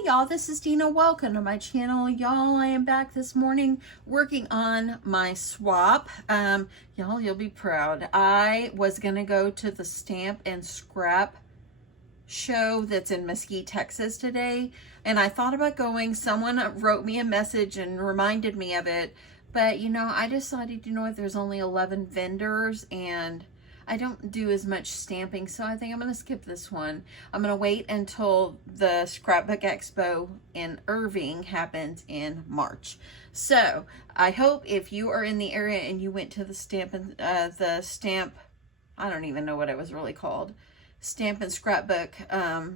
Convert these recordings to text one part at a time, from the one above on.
Hey y'all, this is Dina. Welcome to my channel. Y'all, I am back this morning working on my swap. Y'all, you'll be proud. I was gonna go to the Stamp and Scrap show that's in Mesquite, Texas today, and I thought about going. Someone wrote me a message and reminded me of it, but you know, I decided, you know what, there's only 11 vendors and I don't do as much stamping, so I think I'm going to skip this one. I'm going to wait until the Scrapbook Expo in Irving happens in March. So I hope if you are in the area and you went to the stamp, I don't even know what it was really called, Stamp and Scrapbook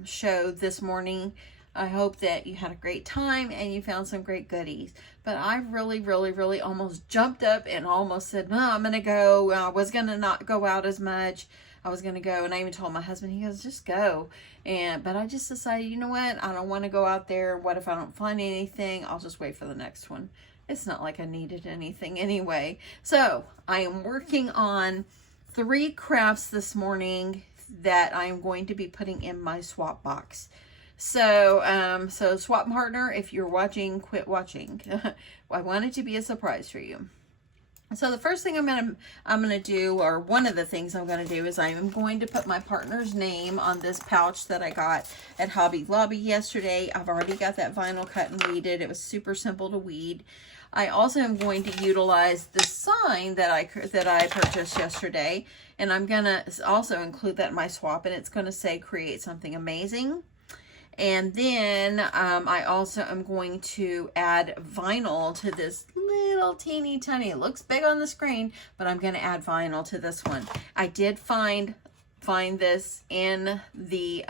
show this morning, I hope that you had a great time and you found some great goodies. But I really almost jumped up and almost said, no, I'm going to go. I was going to not go out as much. I was going to go, and I even told my husband, he goes, just go. But I just decided, you know what? I don't want to go out there. What if I don't find anything? I'll just wait for the next one. It's not like I needed anything anyway. So I am working on 3 crafts this morning that I am going to be putting in my swap box. So, swap partner, if you're watching, quit watching. I want it to be a surprise for you. So the first thing I'm gonna do, or one of the things I'm gonna do, is I am going to put my partner's name on this pouch that I got at Hobby Lobby yesterday. I've already got that vinyl cut and weeded. It was super simple to weed. I also am going to utilize the sign that I purchased yesterday, and I'm gonna also include that in my swap, and it's gonna say "Create Something Amazing." And then I also am going to add vinyl to this little teeny tiny, it looks big on the screen, but I'm going to add vinyl to this one. I did find this in the,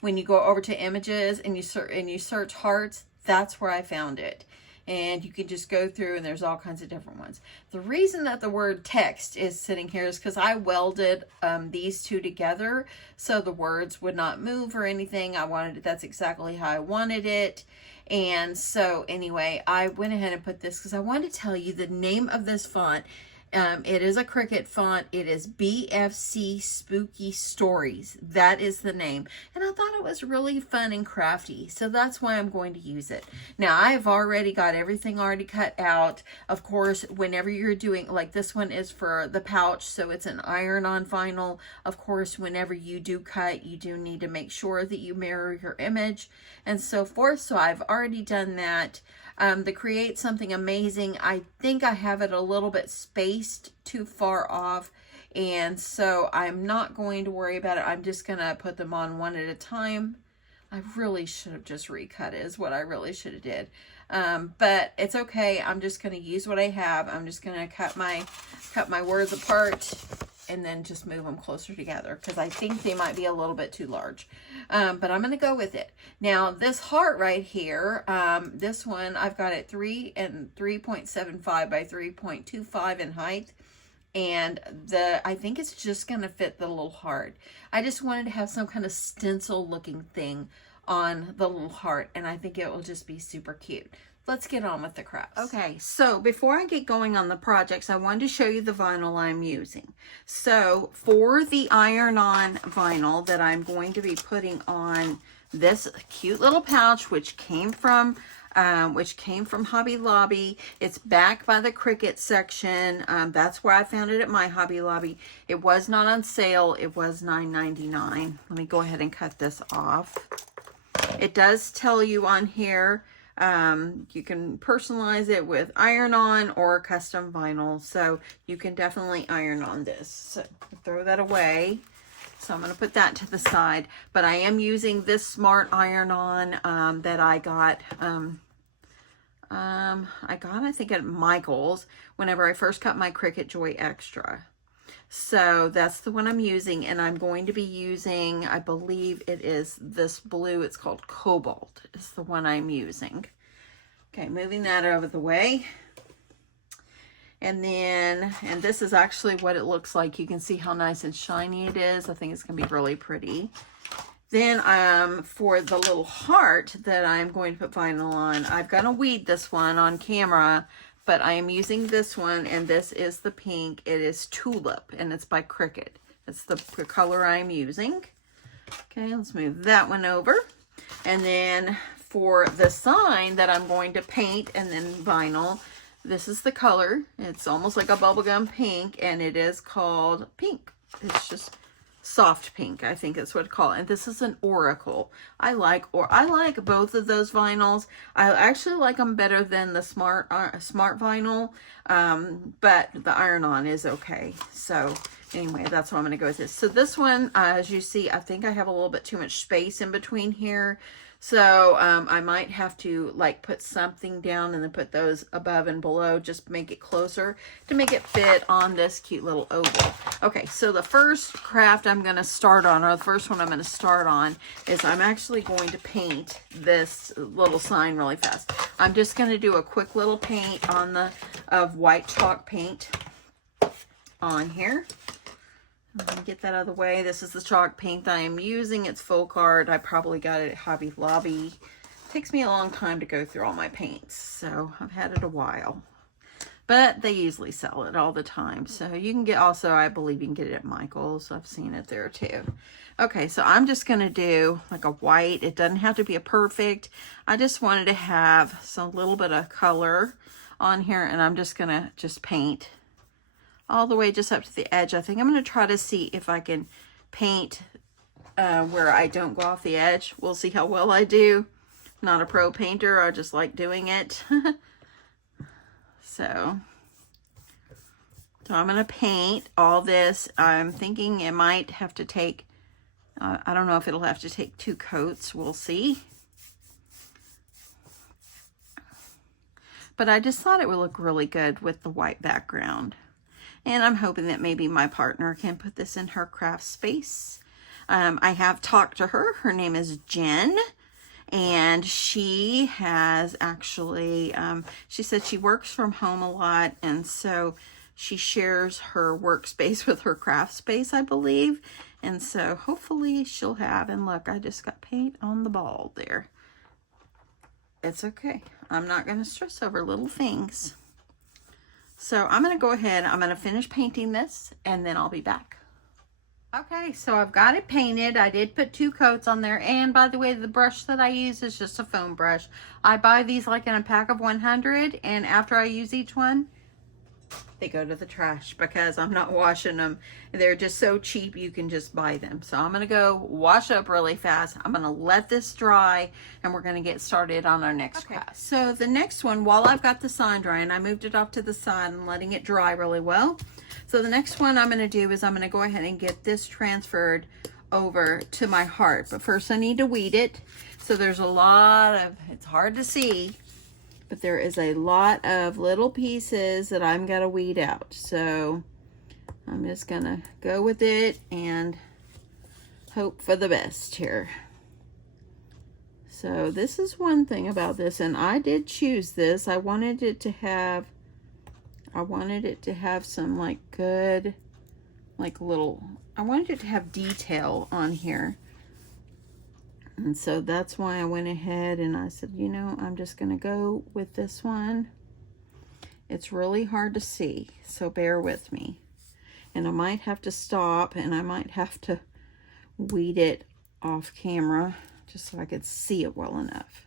when you go over to images and you search hearts, that's where I found it. And you can just go through and there's all kinds of different ones. The reason that the word text is sitting here is because I welded these two together so the words would not move or anything. That's exactly how I wanted it. And so anyway, I went ahead and put this because I wanted to tell you the name of this font. It is a Cricut font. It is BFC Spooky Stories. That is the name. And I thought it was really fun and crafty. So that's why I'm going to use it. Now, I've already got everything already cut out. Of course, whenever you're doing, like this one is for the pouch, so it's an iron-on vinyl. Of course, whenever you do cut, you do need to make sure that you mirror your image and so forth. So I've already done that. The Create Something Amazing, I think I have it a little bit spaced too far off, and so I'm not going to worry about it. I'm just going to put them on one at a time. I really should have just recut it, is what I really should have did. But it's okay. I'm just going to use what I have. I'm just going to cut my words apart and then just move them closer together because I think they might be a little bit too large. But I'm going to go with it. Now, this heart right here, this one, I've got it 3.75 by 3.25 in height. And I think it's just going to fit the little heart. I just wanted to have some kind of stencil looking thing on the little heart, and I think it will just be super cute. Let's get on with the crafts. Okay, so before I get going on the projects, I wanted to show you the vinyl I'm using. So for the iron-on vinyl that I'm going to be putting on this cute little pouch, which came from Hobby Lobby. It's back by the Cricut section. That's where I found it at my Hobby Lobby. It was not on sale. It was $9.99. Let me go ahead and cut this off. It does tell you on here, you can personalize it with iron-on or custom vinyl. So you can definitely iron on this. So throw that away. So I'm going to put that to the side, but I am using this Smart iron-on that I got, I think at Michael's whenever I first cut my Cricut Joy Extra. So that's the one I'm using, and I'm going to be using, I believe it is this blue. It's called Cobalt. It's the one I'm using. Okay, moving that out of the way. And then, and this is actually what it looks like. You can see how nice and shiny it is. I think it's going to be really pretty. Then for the little heart that I'm going to put vinyl on, I've got to weed this one on camera, but I am using this one, and this is the pink. It is Tulip, and it's by Cricut. It's the color I'm using. Okay, let's move that one over. And then for the sign that I'm going to paint and then vinyl. This is the color. It's almost like a bubblegum pink, and it is called pink. It's just soft pink, I think that's what it's called. And this is an Oracle. I like both of those vinyls. I actually like them better than the smart vinyl, but the iron-on is okay. So anyway, that's what I'm going to go with this. So this one, as you see, I think I have a little bit too much space in between here. So I might have to like put something down and then put those above and below, just make it closer to make it fit on this cute little oval. Okay, so the first craft I'm going to start on, or the first one I'm going to start on, is I'm actually going to paint this little sign really fast. I'm just going to do a quick little paint on of white chalk paint on here. Let me get that out of the way. This is the chalk paint that I am using. It's full card. I probably got it at Hobby Lobby. It takes me a long time to go through all my paints, so I've had it a while. But they usually sell it all the time. So you can get, also, I believe you can get it at Michael's. I've seen it there too. Okay, so I'm just going to do like a white. It doesn't have to be a perfect. I just wanted to have some little bit of color on here, and I'm just going to just paint all the way just up to the edge. I think I'm going to try to see if I can paint where I don't go off the edge. We'll see how well I do. Not a pro painter. I just like doing it. So I'm going to paint all this. I'm thinking it might have to take, I don't know if it'll have to take 2 coats. We'll see. But I just thought it would look really good with the white background. And I'm hoping that maybe my partner can put this in her craft space. I have talked to her. Her name is Jen. And she has actually, she said she works from home a lot. And so she shares her workspace with her craft space, I believe. And so hopefully she'll have, and look, I just got paint on the ball there. It's okay. I'm not going to stress over little things. So I'm going to go ahead, I'm going to finish painting this, and then I'll be back. Okay, so I've got it painted. I did put 2 coats on there. And by the way, the brush that I use is just a foam brush. I buy these like in a pack of 100, and after I use each one, they go to the trash because I'm not washing them. They're just so cheap, you can just buy them. So I'm going to go wash up really fast. I'm going to let this dry, and we're going to get started on our next craft. So the next one, while I've got the sign drying, I moved it off to the side and letting it dry really well. So the next one I'm going to do is I'm going to go ahead and get this transferred over to my heart. But first I need to weed it. So there's a lot of, it's hard to see, but there is a lot of little pieces that I'm going to weed out. So I'm just going to go with it and hope for the best here. So this is one thing about this, and I did choose this. I wanted it to have some like good, like little, I wanted it to have detail on here. And so that's why I went ahead and I said, you know, I'm just going to go with this one. It's really hard to see, so bear with me. And I might have to stop, and I might have to weed it off camera just so I could see it well enough.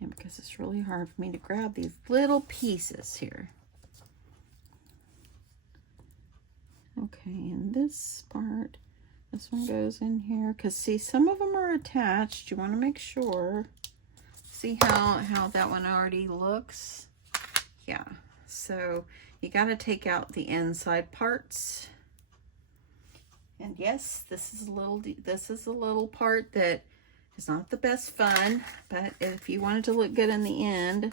And because it's really hard for me to grab these little pieces here. Okay, and this part, this one goes in here, because see, some of them are attached. You want to make sure. See how that one already looks? Yeah, so you got to take out the inside parts. And yes, this is a little part that is not the best fun, but if you want it to look good in the end,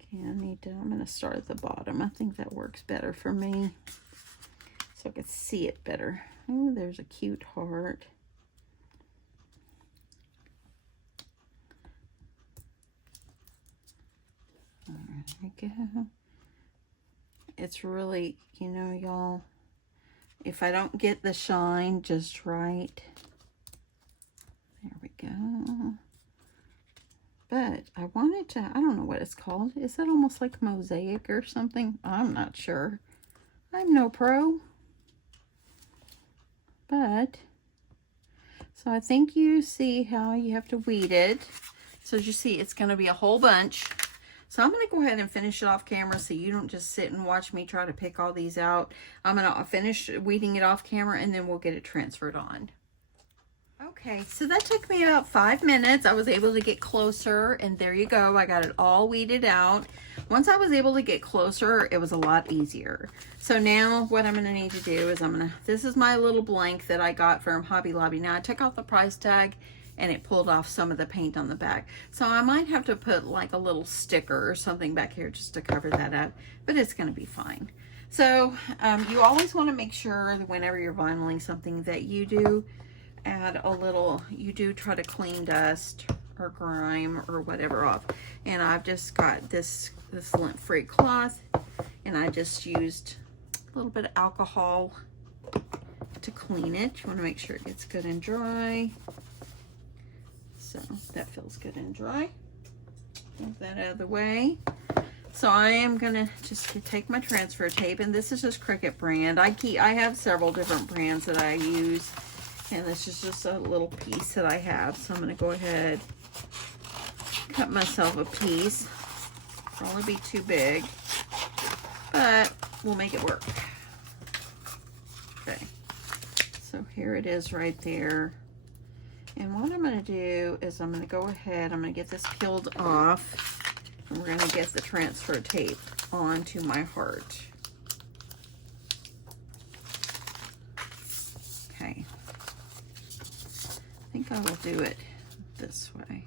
okay, I'm going to start at the bottom. I think that works better for me, so I can see it better. Oh, there's a cute heart. There we go. It's really, you know, y'all, if I don't get the shine just right, there we go. But I wanted to, I don't know what it's called. Is that almost like mosaic or something? I'm not sure. I'm no pro. But So I think you see how you have to weed it. So as you see, it's going to be a whole bunch. So I'm going to go ahead and finish it off camera so you don't just sit and watch me try to pick all these out. I'm going to finish weeding it off camera and then we'll get it transferred on. Okay, so that took me about 5 minutes. I was able to get closer, and there you go. I got it all weeded out. Once I was able to get closer, it was a lot easier. So now what I'm going to need to do is this is my little blank that I got from Hobby Lobby. Now I took off the price tag and it pulled off some of the paint on the back. So I might have to put like a little sticker or something back here just to cover that up, but it's going to be fine. So you always want to make sure that whenever you're vinyling something that you do add a little, you do try to clean dust or grime or whatever off. And I've just got this lint-free cloth, and I just used a little bit of alcohol to clean it. You want to make sure it gets good and dry. So that feels good and dry. Move that out of the way. So I am gonna just take my transfer tape, and this is just Cricut brand. I have several different brands that I use, and this is just a little piece that I have. So I'm gonna go ahead, cut myself a piece. Probably be too big, but we'll make it work. Okay, so here it is right there. And what I'm going to do is I'm going to go ahead, I'm going to get this peeled off, and we're going to get the transfer tape onto my heart. Okay, I think I will do it this way.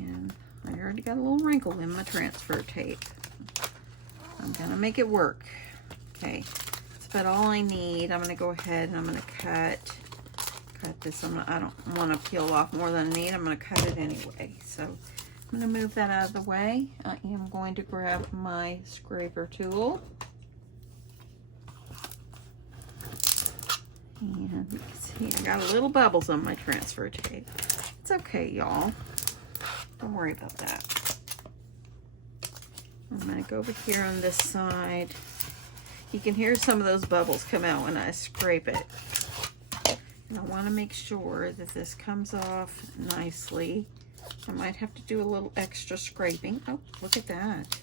And I already got a little wrinkle in my transfer tape. I'm going to make it work. Okay. But all I need, I'm going to go ahead and I'm going to cut this. I don't want to peel off more than I need. I'm going to cut it anyway. So I'm going to move that out of the way. I am going to grab my scraper tool. And you can see I got a little bubbles on my transfer tape. It's okay, y'all. Don't worry about that. I'm going to go over here on this side. You can hear some of those bubbles come out when I scrape it. And I want to make sure that this comes off nicely. I might have to do a little extra scraping. Oh, look at that.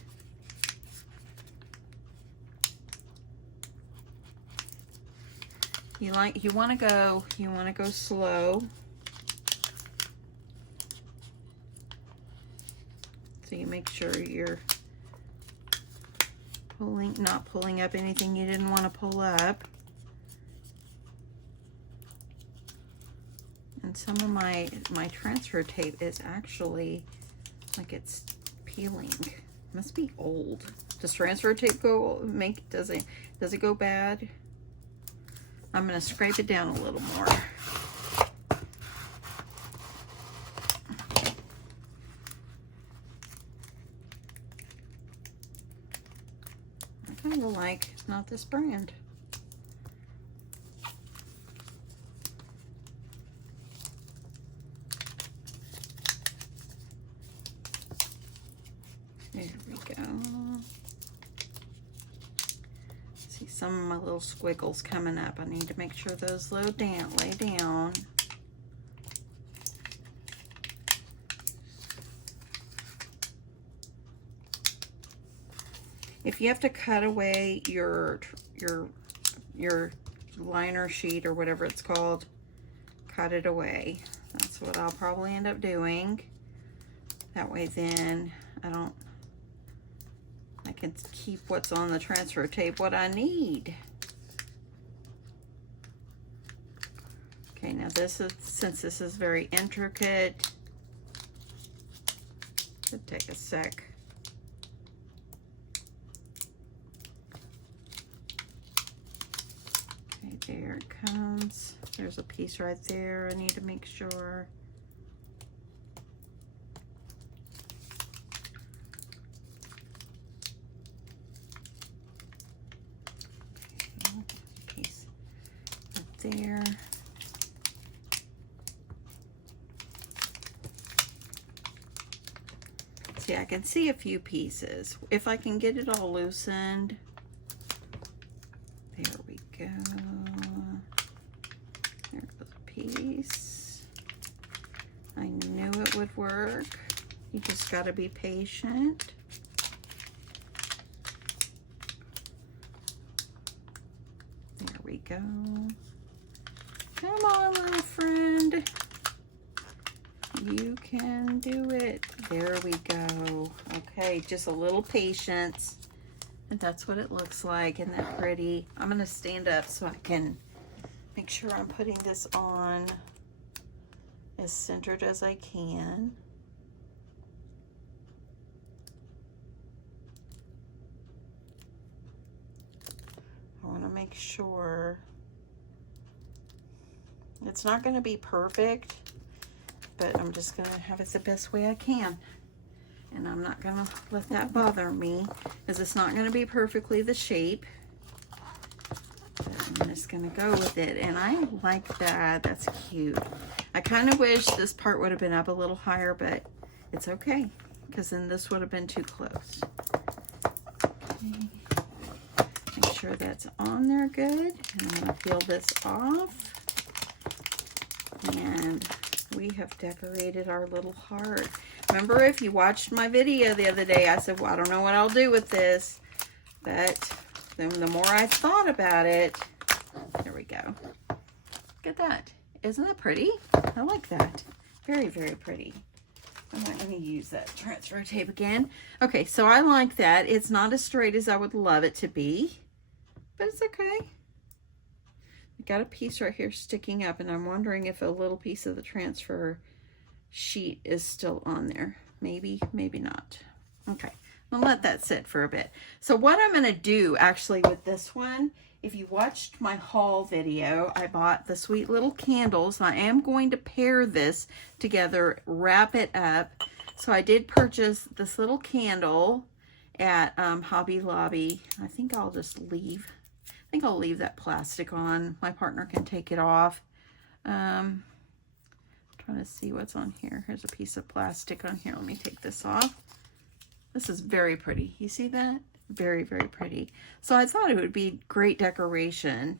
You want to go slow. So you make sure you're not pulling up anything you didn't want to pull up. And some of my transfer tape is actually like it's peeling. Must be old. Does transfer tape does it go bad? I'm gonna scrape it down a little more. I kind of like not this brand. There we go. See some of my little squiggles coming up. I need to make sure those lay down. If you have to cut away your liner sheet or whatever it's called, cut it away. That's what I'll probably end up doing. That way then I can keep what's on the transfer tape what I need. Okay, now since this is very intricate, it'll take a sec. There it comes. There's a piece right there. I need to make sure. Okay, piece right there. See, I can see a few pieces. If I can get it all loosened. There we go. piece. I knew it would work. You just got to be patient. There we go. Come on, little friend. You can do it. There we go. Okay, just a little patience. And that's what it looks like. Isn't that pretty? I'm going to stand up so I can make sure I'm putting this on as centered as I can. I want to make sure it's not going to be perfect, but I'm just going to have it the best way I can. And I'm not going to let that bother me, because it's not going to be perfectly the shape. But I'm just going to go with it. And I like that. That's cute. I kind of wish this part would have been up a little higher, but it's okay, because then this would have been too close. Okay. Make sure that's on there good. And I'm going to peel this off. And we have decorated our little heart. Remember, if you watched my video the other day, I said, well, I don't know what I'll do with this. But then the more I thought about it, there we go. Look at that. Isn't that pretty? I like that. Very, very pretty. I'm not going to use that transfer tape again. Okay, so I like that. It's not as straight as I would love it to be, but it's okay. We got a piece right here sticking up, and I'm wondering if a little piece of the transfer sheet is still on there. Maybe, maybe not. Okay, I'll let that sit for a bit. So what I'm going to do actually with this one, if you watched my haul video, I bought the sweet little candles. I am going to pair this together, wrap it up. So I did purchase this little candle at Hobby Lobby. I think I'll just leave. I think I'll leave that plastic on. My partner can take it off. Trying to see what's on here. Here's a piece of plastic on here. Let me take this off. This is very pretty. You see that? Very, very pretty. So I thought it would be great decoration.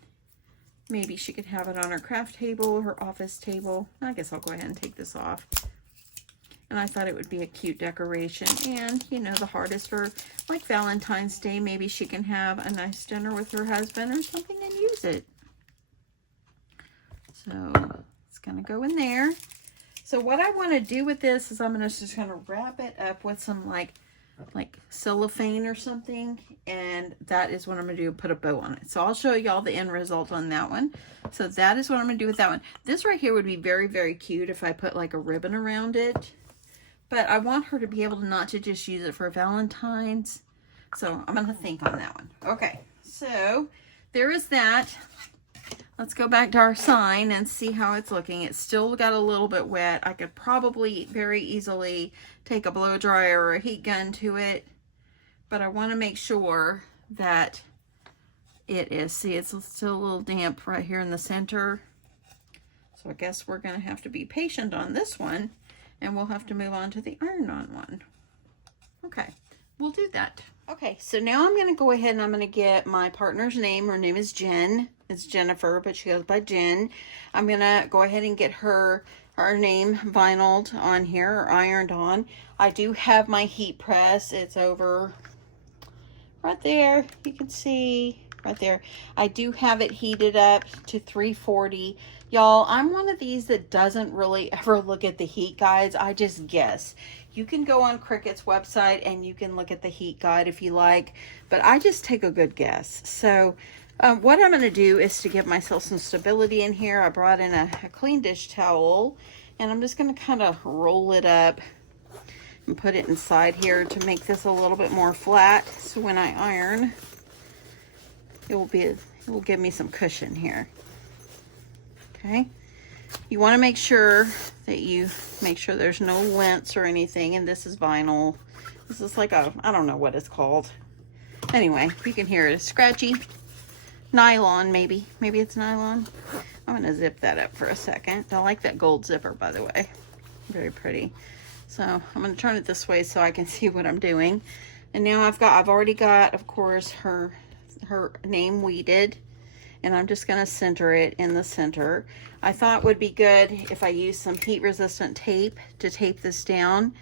Maybe she could have it on her craft table, her office table. I guess I'll go ahead and take this off. And I thought it would be a cute decoration. And, you know, the heart is for, like, Valentine's Day. Maybe she can have a nice dinner with her husband or something and use it. So it's going to go in there. So what I want to do with this is I'm going to just kind of wrap it up with some, like cellophane or something. And that is what I'm going to do, put a bow on it. So I'll show y'all the end result on that one. So that is what I'm going to do with that one. This right here would be very, very cute if I put like a ribbon around it. But I want her to be able to not to just use it for Valentine's. So I'm going to think on that one. Okay, so there is that. Let's go back to our sign and see how it's looking. It's still got a little bit wet. I could probably very easily take a blow dryer or a heat gun to it. But I want to make sure that it is. See, it's still a little damp right here in the center. So I guess we're going to have to be patient on this one. And we'll have to move on to the iron-on one. Okay, we'll do that. Okay, so now I'm going to go ahead and I'm going to get my partner's name. Her name is Jen. It's Jennifer, but she goes by Jen. I'm going to go ahead and get her name vinyled on here, or ironed on. I do have my heat press. It's over right there. You can see right there. I do have it heated up to 340. Y'all, I'm one of these that doesn't really ever look at the heat guides. I just guess. You can go on Cricut's website and you can look at the heat guide if you like, but I just take a good guess. So what I'm going to do is to give myself some stability in here. I brought in a clean dish towel, and I'm just going to kind of roll it up and put it inside here to make this a little bit more flat. So when I iron, it will give me some cushion here. Okay. You want to make sure that you make sure there's no lint or anything. And this is vinyl. This is like a, I don't know what it's called. Anyway, you can hear it. It's scratchy. Nylon, maybe. Maybe it's nylon. I'm going to zip that up for a second. I like that gold zipper, by the way. Very pretty. So I'm going to turn it this way so I can see what I'm doing. And now I've already got, of course, her name weeded. and I'm just going to center it in the center. I thought it would be good if I use some heat resistant tape to tape this down,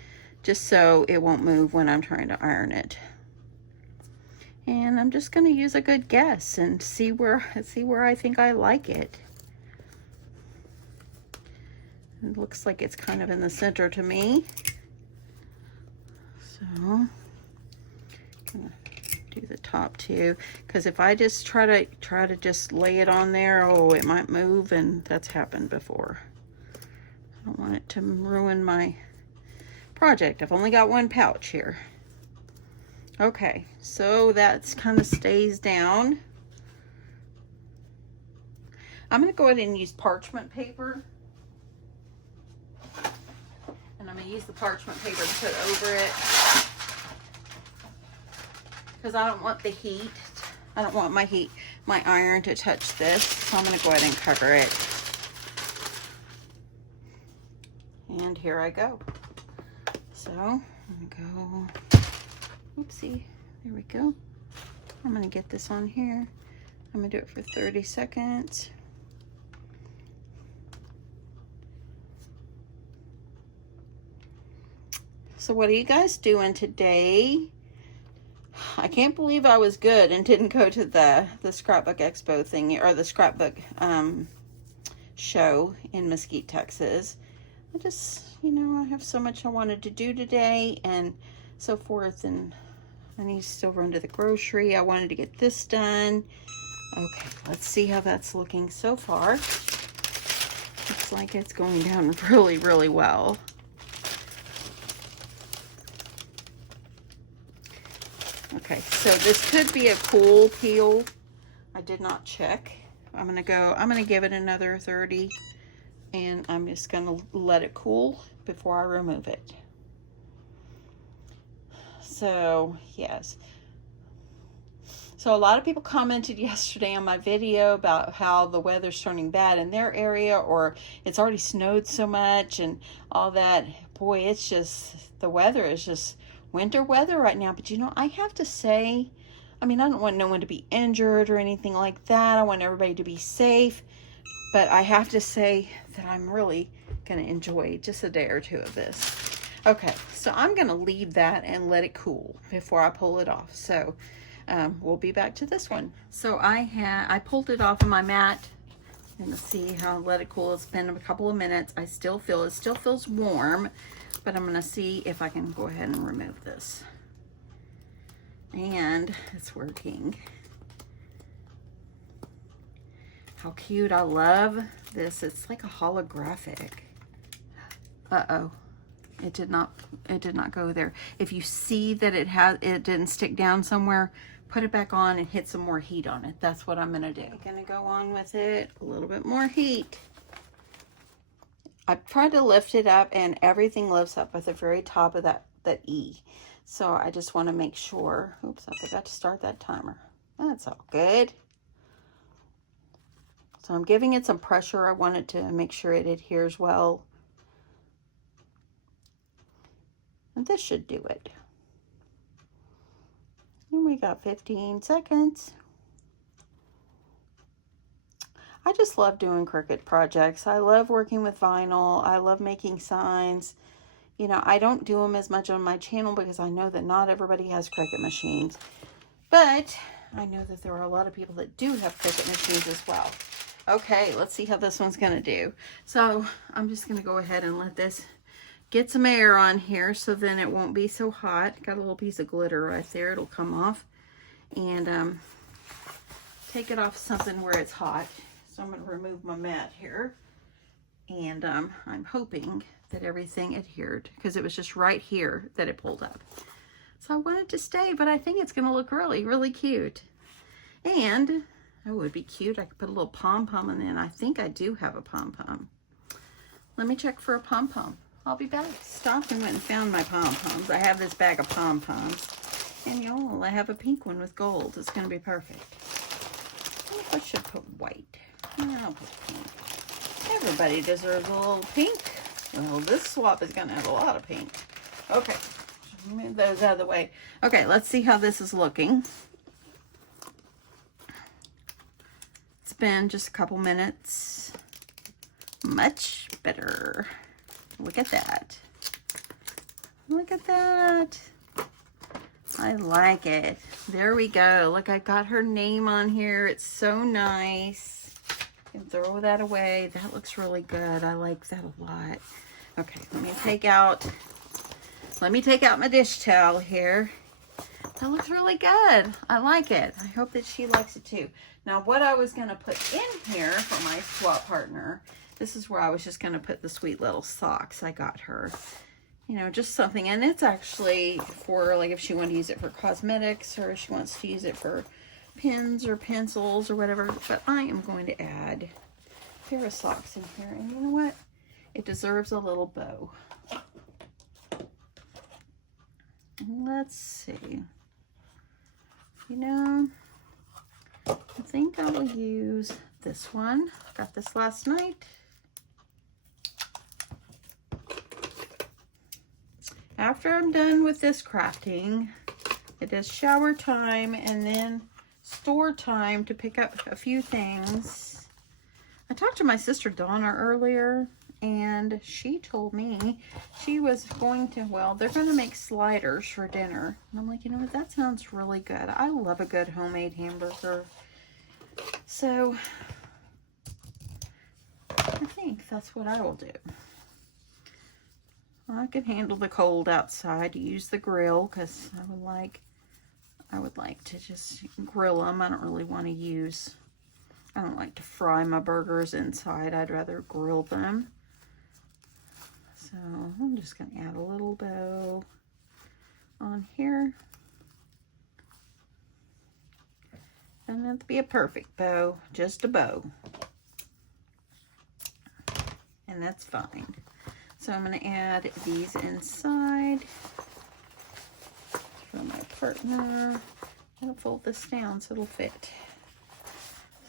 just so it won't move when I'm trying to iron it. And I'm just going to use a good guess and see where I think I like it. It looks like it's kind of in the center to me. So I'm gonna do the top too, because if I just try to just lay it on there, oh, it might move, and that's happened before. I don't want it to ruin my project. I've only got one pouch here. Okay, so that's kind of stays down. I'm going to go ahead and use parchment paper. And I'm going to use the parchment paper to put over it, because I don't want the heat. I don't want my iron to touch this. So I'm going to go ahead and cover it. And here I go. So I'm going to go, oopsie, there we go. I'm going to get this on here. I'm going to do it for 30 seconds. So what are you guys doing today? I can't believe I was good and didn't go to the Scrapbook Expo thing, or the scrapbook show in Mesquite, Texas. I just, you know, I have so much I wanted to do today and so forth, and I need to still run to the grocery. I wanted to get this done. Okay, let's see how that's looking so far. Looks like it's going down really, really well. Okay, so this could be a cool peel. I did not check. I'm gonna give it another 30, and I'm just gonna let it cool before I remove it. So yes. So a lot of people commented yesterday on my video about how the weather's turning bad in their area, or it's already snowed so much and all that. Boy, it's just, the weather is just winter weather right now. But you know, I have to say, I mean, I don't want no one to be injured or anything like that. I want everybody to be safe. But I have to say that I'm really going to enjoy just a day or two of this. Okay, so I'm going to leave that and let it cool before I pull it off. So we'll be back to this one. So I pulled it off of my mat, and let's see how I let it cool. It's been a couple of minutes. It still feels warm, but I'm going to see if I can go ahead and remove this. And it's working. How cute. I love this. It's like a holographic. Uh-oh. It did not go there. If you see that it didn't stick down somewhere, put it back on and hit some more heat on it. That's what I'm going to do. I'm going to go on with it. A little bit more heat. I've tried to lift it up, and everything lifts up at the very top of that E. So I just want to make sure. Oops, I forgot to start that timer. That's all good. So I'm giving it some pressure. I want it to make sure it adheres well. And this should do it. And we got 15 seconds. I just love doing Cricut projects. I love working with vinyl. I love making signs. You know, I don't do them as much on my channel because I know that not everybody has Cricut machines. But I know that there are a lot of people that do have Cricut machines as well. Okay, let's see how this one's going to do. So I'm just going to go ahead and let this get some air on here, so then it won't be so hot. Got a little piece of glitter right there. It'll come off. And take it off something where it's hot. So I'm going to remove my mat here. And I'm hoping that everything adhered, because it was just right here that it pulled up. So I want it to stay, but I think it's going to look really, really cute. And it would be cute. I could put a little pom-pom in, and I think I do have a pom-pom. Let me check for a pom-pom. I'll be back. Stopped and went and found my pom-poms. I have this bag of pom-poms. And y'all, I have a pink one with gold. It's going to be perfect. I think I should put white. No, I'll put pink. Everybody deserves a little pink. Well, this swap is going to have a lot of pink. Okay. Move those out of the way. Okay, let's see how this is looking. It's spend just a couple minutes. Much better. Look at that. Look at that. I like it. There we go. Look, I got her name on here. It's so nice. You can throw that away. That looks really good. I like that a lot. Okay, let me take out my dish towel here. That looks really good. I like it. I hope that she likes it too. Now, what I was going to put in here for my swap partner, this is where I was just going to put the sweet little socks I got her. You know, just something. And it's actually for, like, if she wanted to use it for cosmetics or if she wants to use it for pens or pencils or whatever. But I am going to add a pair of socks in here. And you know what? It deserves a little bow. Let's see. You know, I think I will use this one. Got this last night. After I'm done with this crafting, it is shower time and then store time to pick up a few things. I talked to my sister Donna earlier, and she told me she was going to, well, they're going to make sliders for dinner. And I'm like, you know what, that sounds really good. I love a good homemade hamburger. So I think that's what I will do. I can handle the cold outside to use the grill because I would like to just grill them. I don't like to fry my burgers inside. I'd rather grill them. So I'm just going to add a little bow on here. Doesn't have to be a perfect bow, just a bow. And that's fine. So I'm going to add these inside for my partner. I'm going to fold this down so it'll fit.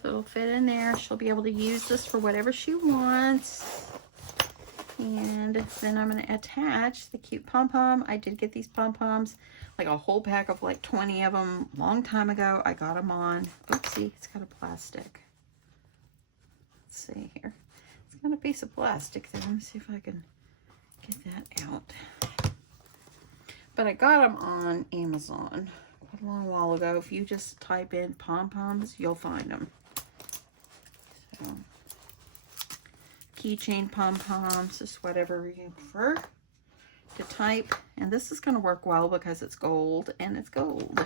So it'll fit in there. She'll be able to use this for whatever she wants. And then I'm going to attach the cute pom-pom. I did get these pom-poms, like a whole pack of like 20 of them long time ago. I got them on. Oopsie, it's got a plastic. Let's see here. It's got a piece of plastic there. Let me see if I can get that out. But I got them on Amazon a long while ago. If you just type in pom-poms, you'll find them. So, keychain pom-poms, just whatever you prefer to type. And this is going to work well because it's gold and it's gold.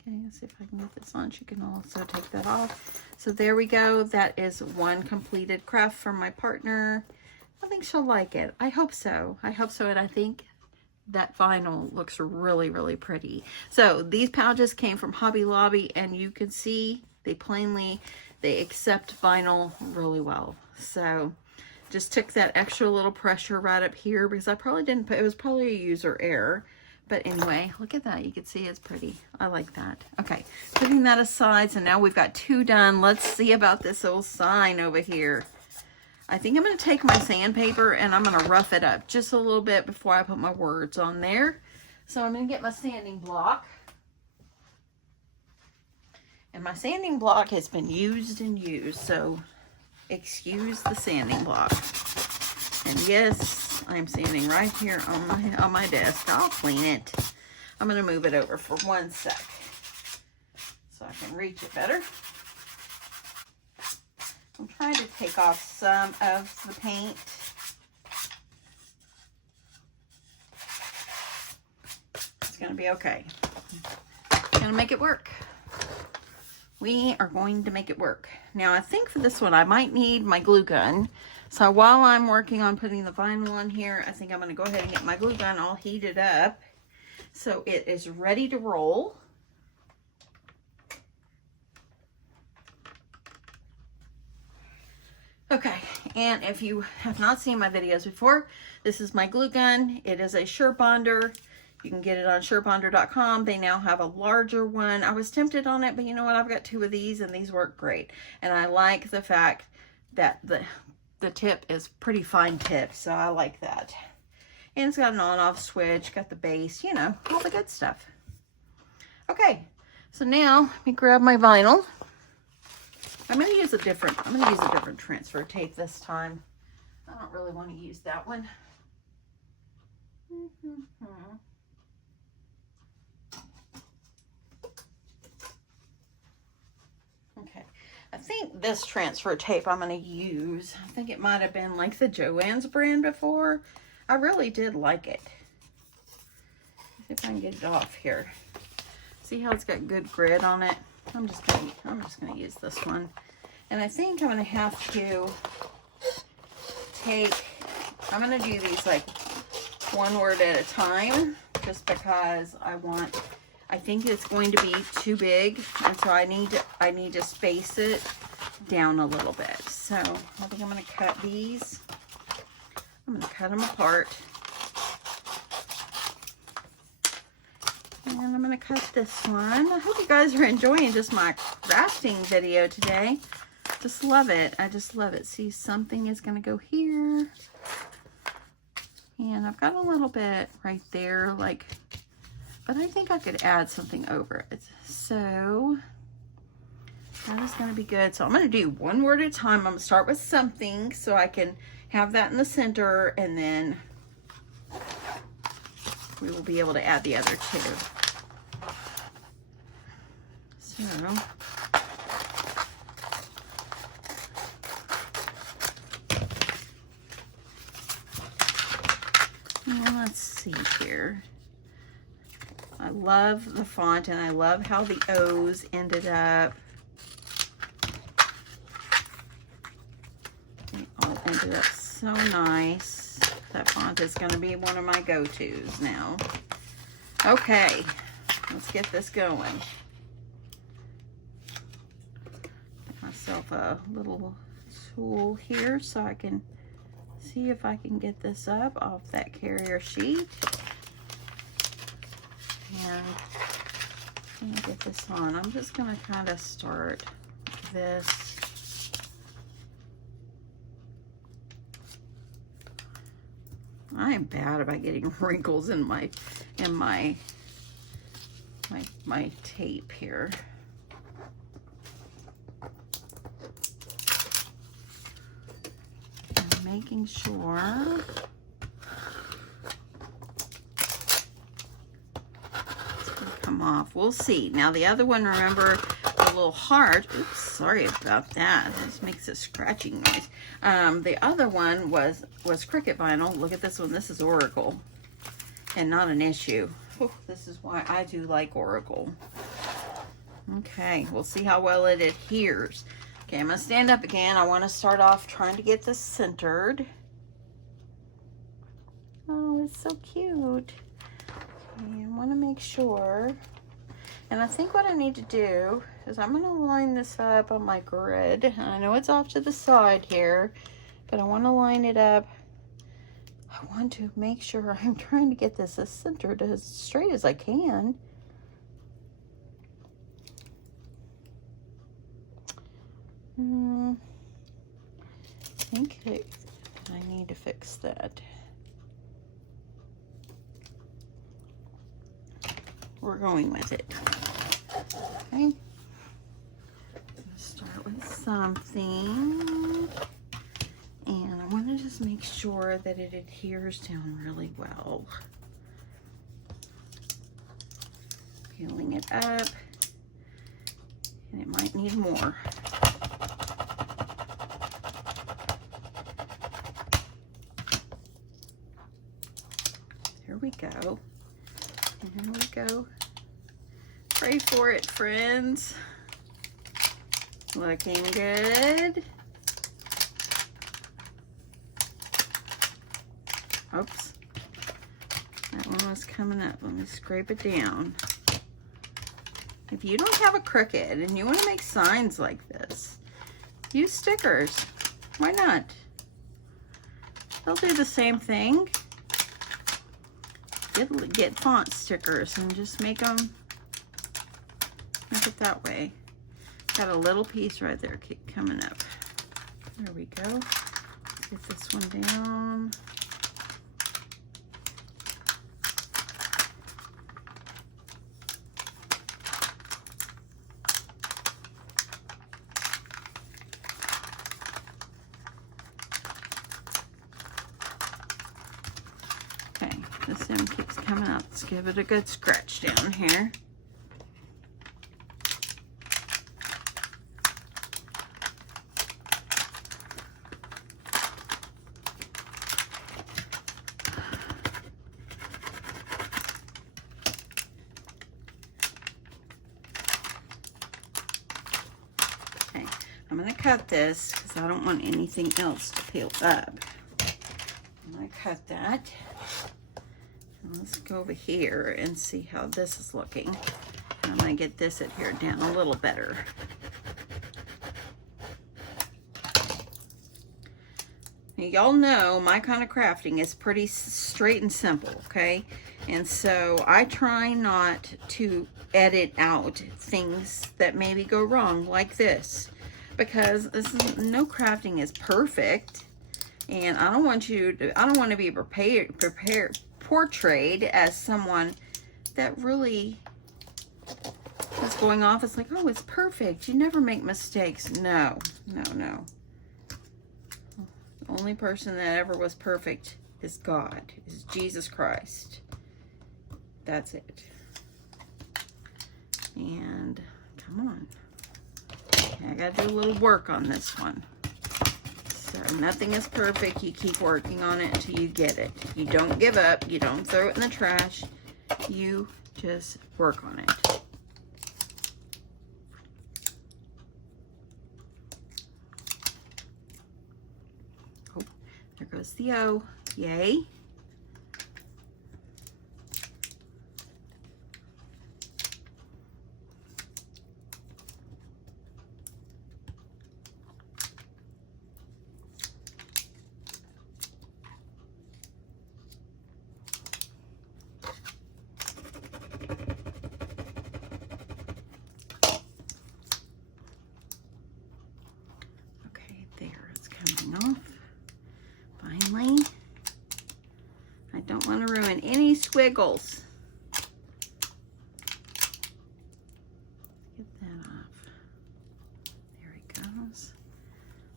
Okay, let's see if I can get this on. She can also take that off. So there we go. That is one completed craft from my partner. I think she'll like it. I hope so. I hope so. And I think that vinyl looks really, really pretty. So these pouches came from Hobby Lobby, and you can see they accept vinyl really well. So just took that extra little pressure right up here because I probably didn't put, it was probably a user error. But anyway, look at that. You can see it's pretty. I like that. Okay, putting that aside. So now we've got two done. Let's see about this old sign over here. I think I'm going to take my sandpaper and I'm going to rough it up just a little bit before I put my words on there. So I'm going to get my sanding block. And my sanding block has been used and used, so excuse the sanding block. And yes, I'm sanding right here on my desk. I'll clean it. I'm going to move it over for 1 sec so I can reach it better. I'm trying to take off some of the paint. It's going to be okay. Going to make it work. We are going to make it work. Now, I think for this one, I might need my glue gun. So while I'm working on putting the vinyl on here, I think I'm going to go ahead and get my glue gun all heated up so it is ready to roll. Okay, and if you have not seen my videos before, this is my glue gun. It is a SureBonder. You can get it on SureBonder.com. They now have a larger one. I was tempted on it, but you know what? I've got 2 of these, and these work great. And I like the fact that the tip is pretty fine tip, so I like that. And it's got an on-off switch, got the base, you know, all the good stuff. Okay, so now let me grab my vinyl. I'm going to use a different transfer tape this time. I don't really want to use that one. Okay, I think this transfer tape I'm going to use, I think it might have been like the Joann's brand before. I really did like it. See if I can get it off here. See how it's got good grit on it? I'm just gonna use this one. And I think I'm gonna have to I'm gonna do these like one word at a time, just because I think it's going to be too big, and so I need to space it down a little bit. So I think I'm gonna cut these. I'm gonna cut them apart. And I'm gonna cut this one. I hope you guys are enjoying just my crafting video today. Just love it. I just love it. See, something is gonna go here. And I've got a little bit right there, but I think I could add something over it. So that is gonna be good. So I'm gonna do one word at a time. I'm gonna start with something so I can have that in the center, and then we will be able to add the other two. So let's see here. I love the font, and I love how the O's ended up. They all ended up so nice. That font is going to be one of my go-tos now. Okay, let's get this going. Get myself a little tool here so I can see if I can get this up off that carrier sheet. And I'm gonna get this on. I'm just gonna kind of start this. I am bad about getting wrinkles in my tape here. I'm making sure it's gonna come off. We'll see. Now the other one, remember, a little hard. Oops, sorry about that. This makes a scratching noise. The other one was Cricut vinyl. Look at this one. This is Oracle, and not an issue. Whew, this is why I do like Oracle. Okay, we'll see how well it adheres. Okay, I'm gonna stand up again. I want to start off trying to get this centered. Oh, it's so cute. Okay, I want to make sure. And I think what I need to do is I'm going to line this up on my grid. And I know it's off to the side here, but I want to line it up. I want to make sure I'm trying to get this as centered as straight as I can. I think I need to fix that. We're going with it. Okay. Start with something. And I want to just make sure that it adheres down really well. Peeling it up. And it might need more. Here we go. And here we go. Pray for it, friends. Looking good. Oops. That one was coming up. Let me scrape it down. If you don't have a Cricut and you want to make signs like this, use stickers. Why not? They'll do the same thing. Get font stickers and just make it that way. Got a little piece right there coming up. There we go. Get this one down. stem keeps coming out. Let's give it a good scratch down here. Okay, I'm going to cut this because I don't want anything else to peel up. I'm going to cut that. Let's go over here and see how this is looking. I'm going to get this adhered down a little better. Y'all know my kind of crafting is pretty straight and simple, okay? And so I try not to edit out things that maybe go wrong like this, because no crafting is perfect, and I don't want to be portrayed as someone that really is going off. It's like, oh, it's perfect. You never make mistakes. No, no, no. The only person that ever was perfect is God, is Jesus Christ. That's it. And come on. I gotta do a little work on this one. So nothing is perfect. You keep working on it until you get it. You don't give up. You don't throw it in the trash. You just work on it. Oh, there goes the O. Yay. Finally, I don't want to ruin any squiggles. Get that off. There he goes.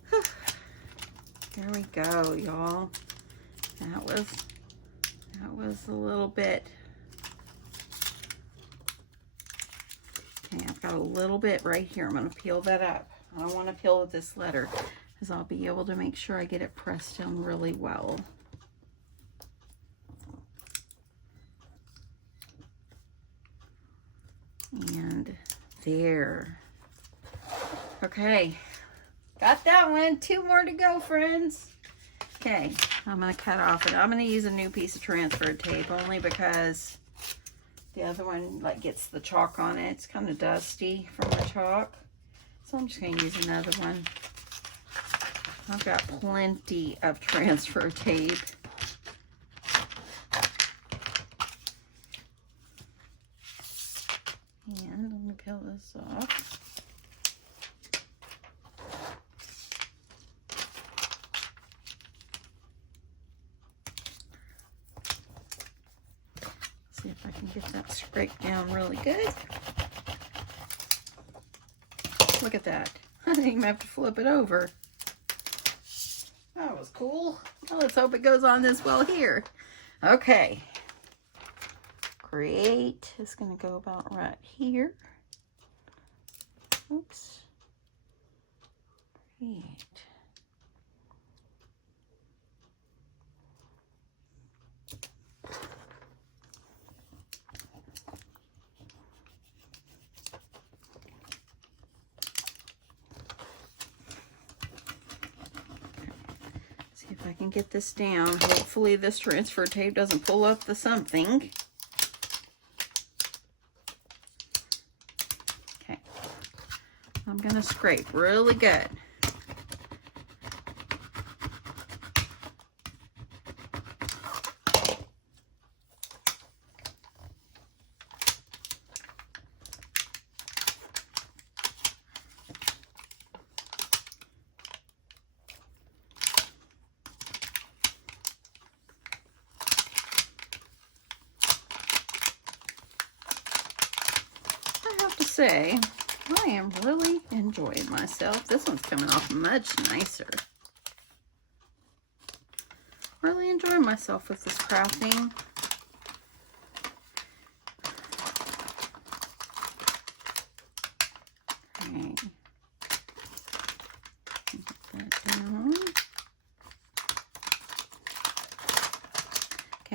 Whew. There we go, y'all. That was a little bit. Okay, I've got a little bit right here. I'm going to peel that up. I don't want to peel this letter, because I'll be able to make sure I get it pressed down really well. And there. Okay, got that one. 2 more to go, friends. Okay, I'm going to cut off, and I'm going to use a new piece of transfer tape only because the other one like gets the chalk on it. It's kind of dusty from the chalk. So I'm just going to use another one. I've got plenty of transfer tape. And let me peel this off. See if I can get that scraped down really good. Look at that. I didn't even have to flip it over. That was cool. Well, let's hope it goes on this well here. Okay. Create is going to go about right here. Oops. Create. If I can get this down, hopefully this transfer tape doesn't pull up the something. Okay, I'm gonna scrape really good. Say, I am really enjoying myself. This one's coming off much nicer. Really enjoying myself with this crafting.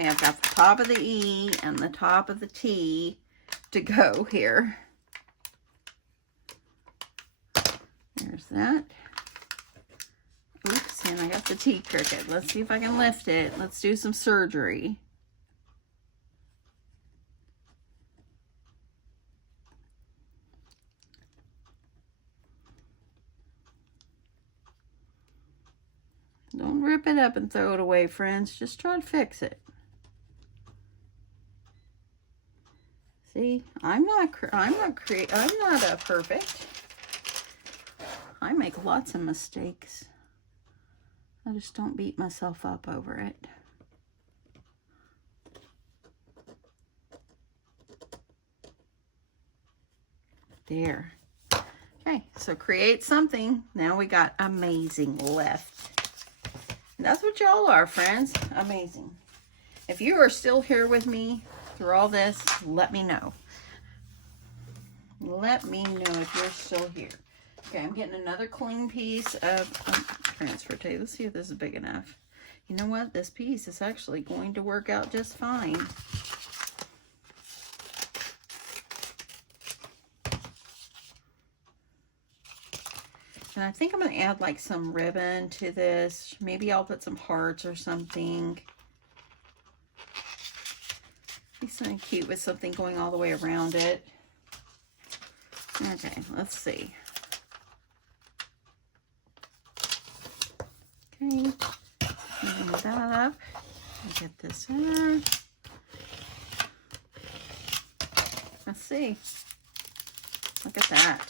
Okay, I've got the top of the E and the top of the T to go here. There's that. Oops, and I got the T Cricut. Let's see if I can lift it. Let's do some surgery. Don't rip it up and throw it away, friends. Just try to fix it. See, I'm not perfect. I make lots of mistakes. I just don't beat myself up over it. There. Okay, so create something. Now we got amazing left. And that's what y'all are, friends. Amazing. If you are still here with me through all this, let me know. Let me know if you're still here. Okay, I'm getting another clean piece of transfer tape. Let's see if this is big enough. You know what? This piece is actually going to work out just fine. And I think I'm going to add like some ribbon to this. Maybe I'll put some hearts or something. Be something cute with something going all the way around it. Okay, let's see. Okay, moving that up. I'll get this in. Let's see. Look at that.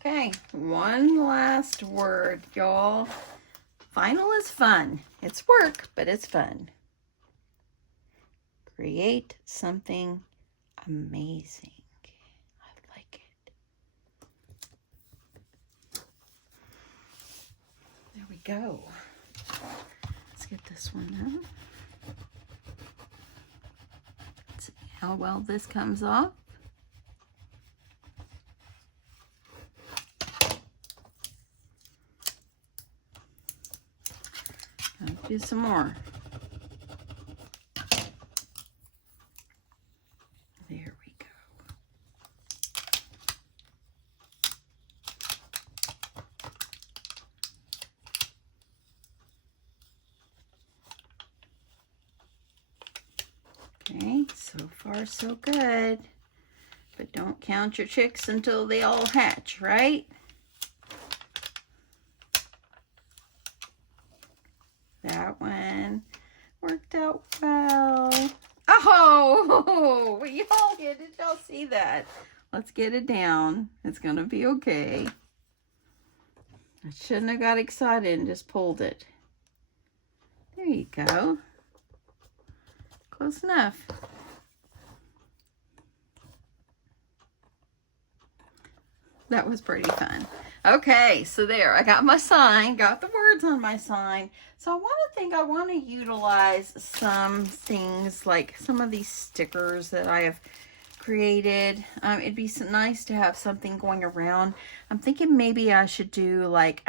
Okay, one last word, y'all. Final is fun. It's work, but it's fun. Create something amazing. I like it. There we go. Let's get this one out. Let's see how well this comes off. I'll do some more. There we go. Okay, so far so good. But don't count your chicks until they all hatch, right? That one worked out well. Oh, y'all, did y'all see that? Let's get it down. It's gonna be okay. I shouldn't have got excited and just pulled it. There you go. Close enough. That was pretty fun. Okay, so there, I got my sign, got the words on my sign. So I want to utilize some things like some of these stickers that I have created. It'd be so nice to have something going around. I'm thinking maybe I should do like,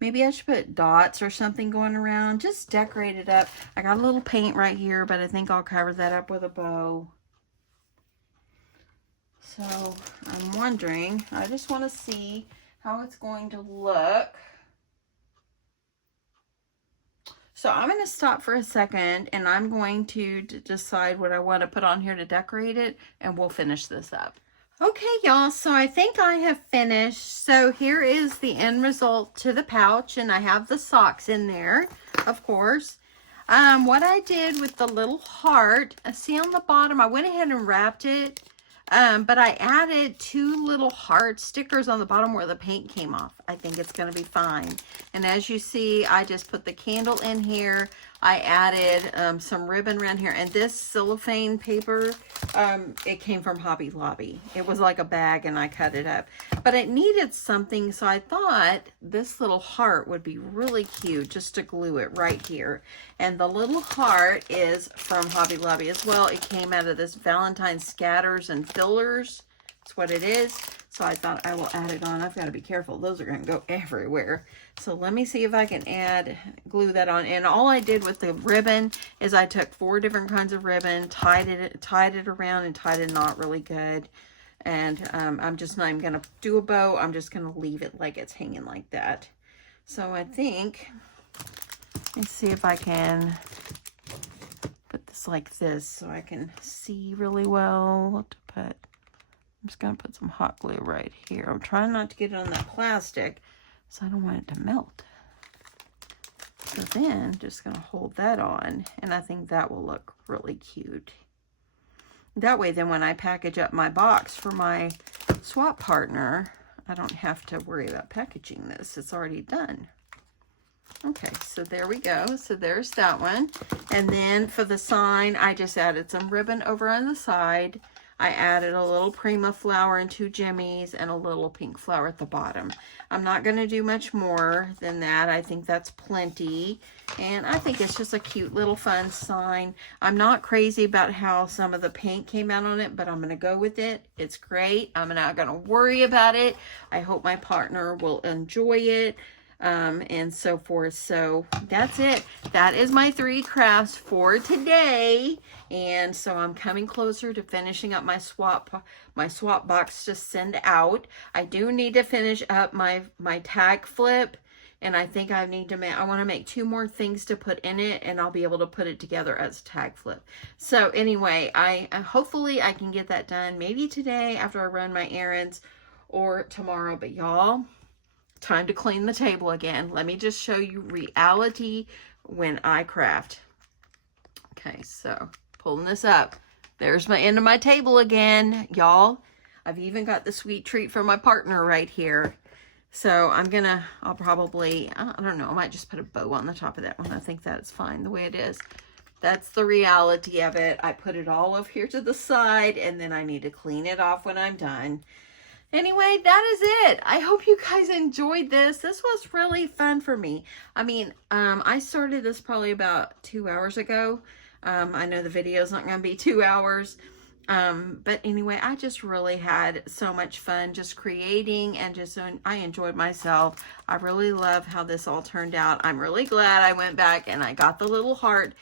maybe I should put dots or something going around, just decorate it up. I got a little paint right here, but I think I'll cover that up with a bow. So I'm wondering, I just want to see how it's going to look. So I'm going to stop for a second and I'm going to decide what I want to put on here to decorate it, and we'll finish this up. Okay, y'all, so I think I have finished. So here is the end result to the pouch, and I have the socks in there, of course. What I did with the little heart, see on the bottom, I went ahead and wrapped it. But I added 2 little heart stickers on the bottom where the paint came off. I think it's going to be fine. And as you see, I just put the candle in here. I added some ribbon around here. And this cellophane paper, it came from Hobby Lobby. It was like a bag and I cut it up. But it needed something, so I thought this little heart would be really cute just to glue it right here. And the little heart is from Hobby Lobby as well. It came out of this Valentine Scatters and Fillers. That's what it is. So I thought I will add it on. I've got to be careful. Those are going to go everywhere. So let me see if I can glue that on. And all I did with the ribbon is I took 4 different kinds of ribbon, tied it around, and tied a knot really good. And I'm just not even going to do a bow. I'm just going to leave it like it's hanging like that. So I think, let's see if I can put this like this so I can see really well what to put. I'm just going to put some hot glue right here. I'm trying not to get it on that plastic, so I don't want it to melt. So then, just going to hold that on, and I think that will look really cute. That way, then when I package up my box for my swap partner, I don't have to worry about packaging this. It's already done. Okay, so there we go. So there's that one. And then for the sign, I just added some ribbon over on the side. I added a little Prima flower and 2 jimmies and a little pink flower at the bottom. I'm not going to do much more than that. I think that's plenty. And I think it's just a cute little fun sign. I'm not crazy about how some of the paint came out on it, but I'm going to go with it. It's great. I'm not going to worry about it. I hope my partner will enjoy it. And so forth. So that's it. That is my 3 crafts for today. And so I'm coming closer to finishing up my swap box to send out. I do need to finish up my tag flip. And I think I want to make 2 more things to put in it, and I'll be able to put it together as a tag flip. So anyway, hopefully I can get that done maybe today after I run my errands, or tomorrow. But y'all, time to clean the table again. Let me just show you reality when I craft. Okay, so pulling this up. There's my end of my table again, y'all. I've even got the sweet treat for my partner right here. So I'll probably, I don't know, I might just put a bow on the top of that one. I think that's fine the way it is. That's the reality of it. I put it all over here to the side, and then I need to clean it off when I'm done. Anyway, that is it. I hope you guys enjoyed this. This was really fun for me. I mean, I started this probably about 2 hours ago. I know the video is not going to be 2 hours. But anyway, I just really had so much fun just creating, and I enjoyed myself. I really love how this all turned out. I'm really glad I went back and I got the little heart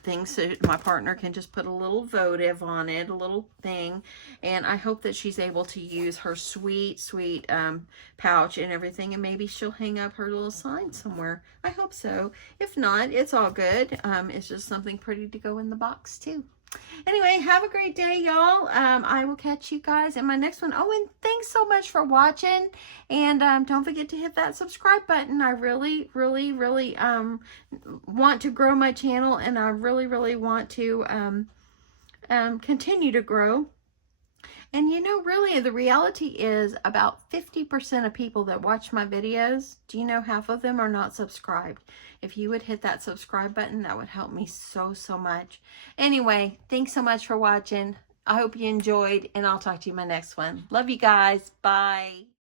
thing, so my partner can just put a little votive on it, a little thing. And I hope that she's able to use her sweet pouch and everything, and maybe she'll hang up her little sign somewhere. I hope so. If not, it's all good. It's just something pretty to go in the box too. Anyway, have a great day, y'all. I will catch you guys in my next one. Oh, and thanks so much for watching. And don't forget to hit that subscribe button. I really want to grow my channel, and I really want to continue to grow. And you know, really, the reality is about 50% of people that watch my videos, do you know half of them are not subscribed? If you would hit that subscribe button, that would help me so much. Anyway, thanks so much for watching. I hope you enjoyed, and I'll talk to you in my next one. Love you guys. Bye.